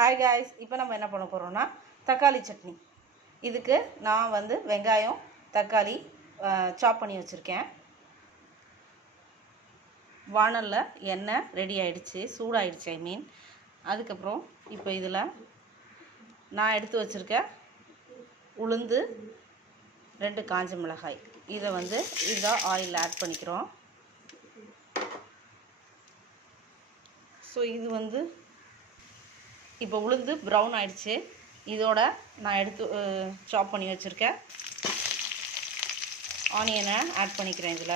Hi guys, இப்போ நம்ம என்ன பண்ண போகிறோம்னா தக்காளி சட்னி. இதுக்கு நான் வந்து வெங்காயம் தக்காளி சாப் பண்ணி வச்சுருக்கேன். வானலில் எண்ணெய் ரெடி ஆகிடுச்சு, சூடாகிடுச்சு அதுக்கப்புறம் இப்போ இதில் நான் எடுத்து வச்சுருக்க உளுந்து 2 காஞ்ச மிளகாய் இதை வந்து இதாக ஆயில் ஆட் பண்ணிக்கிறோம். ஸோ இது வந்து இப்போ உளுந்து ப்ரௌன் ஆகிடுச்சு. இதோட நான் எடுத்து சாப் பண்ணி வச்சுருக்கேன் ஆனியனை ஆட் பண்ணிக்கிறேன். இதில்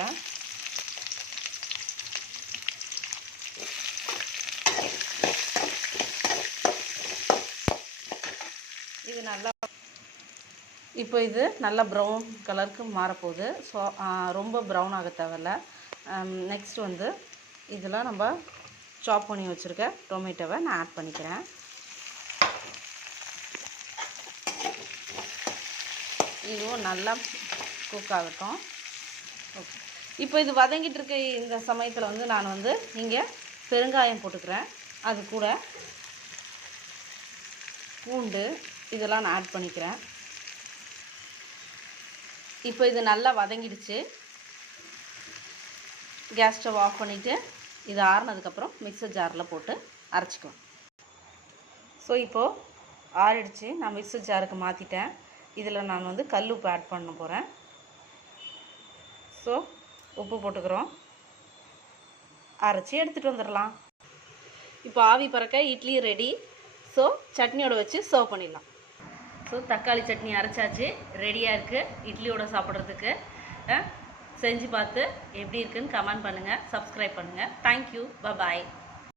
இது நல்லா இப்போ இது நல்லா ப்ரௌன் கலருக்கு மாறப்போகுது. ஸோ ரொம்ப ப்ரௌன் ஆக தேவையில்ல. நெக்ஸ்ட் வந்து இதில் நம்ம சாப் பண்ணி வச்சுருக்க டொமேட்டோவை நான் ஆட் பண்ணிக்கிறேன். இதுவும் நல்லா குக் ஆகட்டும். ஓகே, இப்போ இது வதங்கிட்டு இருக்க இந்த சமயத்தில் வந்து நான் வந்து இங்கே பெருங்காயம் போட்டுக்கிறேன். அது கூட பூண்டு இதெல்லாம் நான் ஆட் பண்ணிக்கிறேன். இப்போ இது நல்லா வதங்கிடுச்சு. கேஸ் ஸ்டவ் ஆஃப் பண்ணிவிட்டு இது ஆறுனதுக்கப்புறம் மிக்சர் ஜாரில் போட்டு அரைச்சிக்கலாம். ஸோ இப்போது ஆறிடுச்சு, நான் மிக்சர் ஜாருக்கு மாற்றிட்டேன். இதில் நான் வந்து கல் உப்பு ஆட் பண்ண போகிறேன். ஸோ உப்பு போட்டுக்கிறோம், அரைச்சி எடுத்துகிட்டு வந்துடலாம். இப்போ ஆவி பறக்க இட்லி ரெடி. ஸோ சட்னியோடு வச்சு சர்வ் பண்ணிடலாம். ஸோ தக்காளி சட்னி அரைச்சாச்சு, ரெடியாக இருக்குது இட்லியோடு சாப்பிட்றதுக்கு. செஞ்சு பார்த்து எப்படி இருக்குன்னு கமெண்ட் பண்ணுங்கள், சப்ஸ்கிரைப் பண்ணுங்கள். தேங்க்யூ, பாய்.